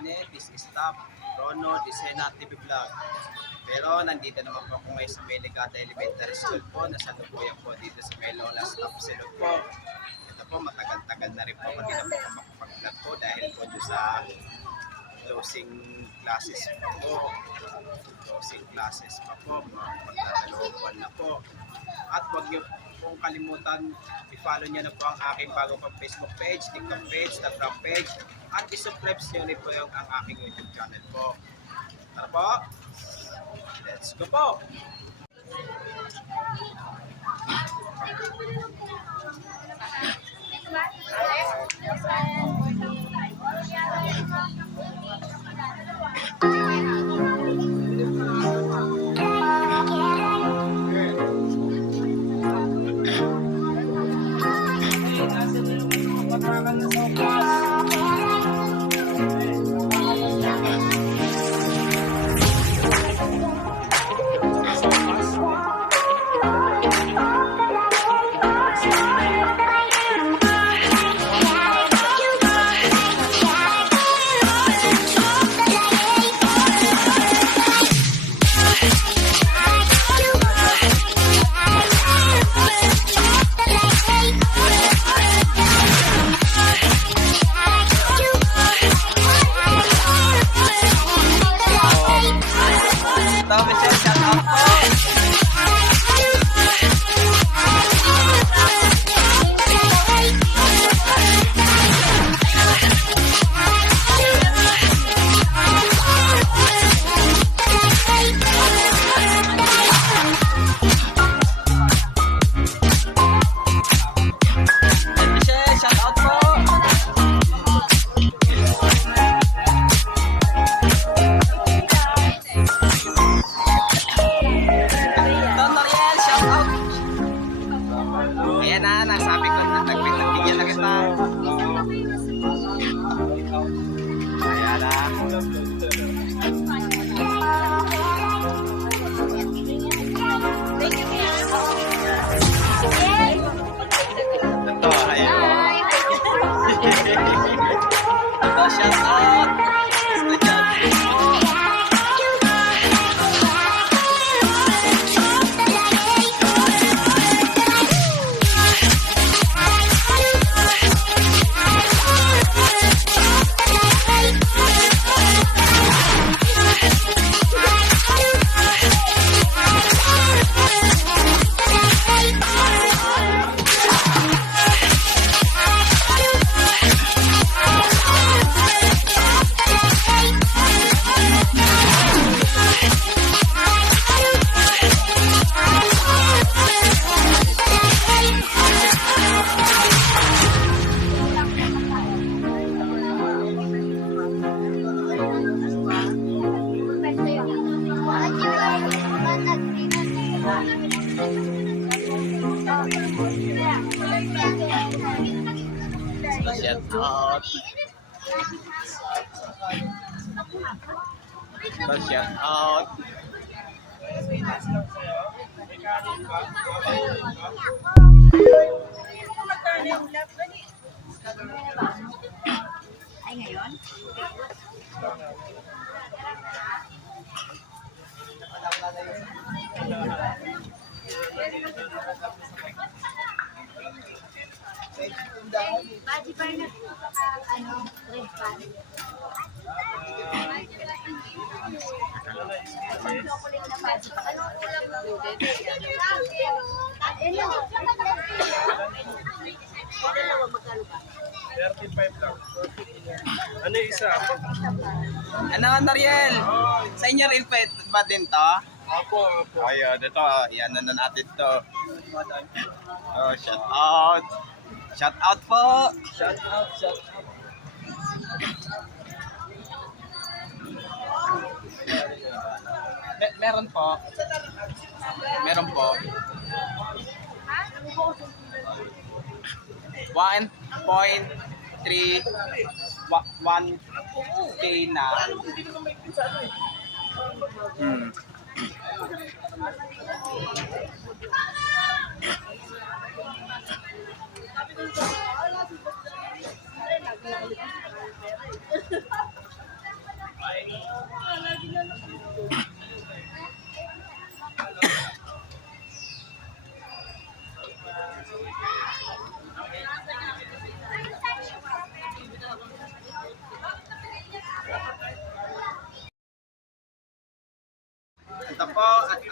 channel. This is Top Rono Disena TV Vlog. Pero nandito naman po ako ngayon sa may Legata Elementary School po. Nasalukuyan po dito sa may Lola Stop Silog po. Ito po, matagal-tagal na rin po ako dito makapag-vlog po dahil po doon sa closing classes po. Closing classes pa po, magdadalawang buwan na po. At huwag niyo kung kalimutan, i-follow niyo na po ang aking bagong Facebook page, TikTok page, Instagram page, at i-subscribe niyo rin po yung ang aking YouTube channel po. Tara po, let's go po! Ayan na, nasabi ko na nagbigyan na kita. Ayan na. Ito, ayan. Ito, shout out. Shout out. Shout out. Ay, ngayon? Baji pa na ano, red pan. Chocolate na baji pa. Anong ulam ng dede? Dalawa magkano ba? 35 lang. Ano yung isa? Ano ka, Nariel? Sa inyo rin ba din to? Apo, apo. Ayun, ito. Yan na natin to. Oh, shout out. Shout out po. Shout out, shout out. Meron po. Meron po. 1.31K na.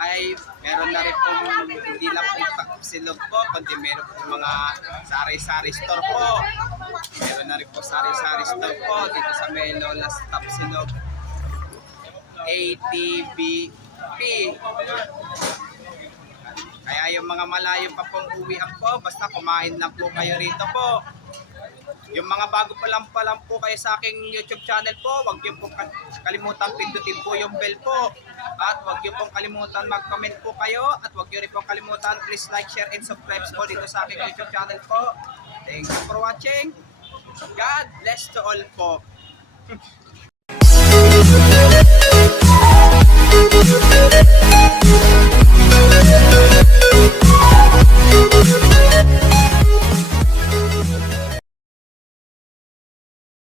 ay meron na rin pong hindi lang po Tapsilog po, kundi meron po mga sari-sari store po. Meron na rin po sari-sari store po dito sa may Lola's Tapsilog ATVP. Kaya yung mga malayo pa pong uwian po, basta kumain lang po kayo rito po. Yung mga bago pa lang po kayo sa aking YouTube channel po, huwag niyo pong kalimutan pindutin po yung bell po. At huwag niyo pong kalimutan mag-comment po kayo. At huwag niyo rin pong kalimutan, please like, share, and subscribe po dito sa aking YouTube channel po. Thank you for watching. God bless to all po.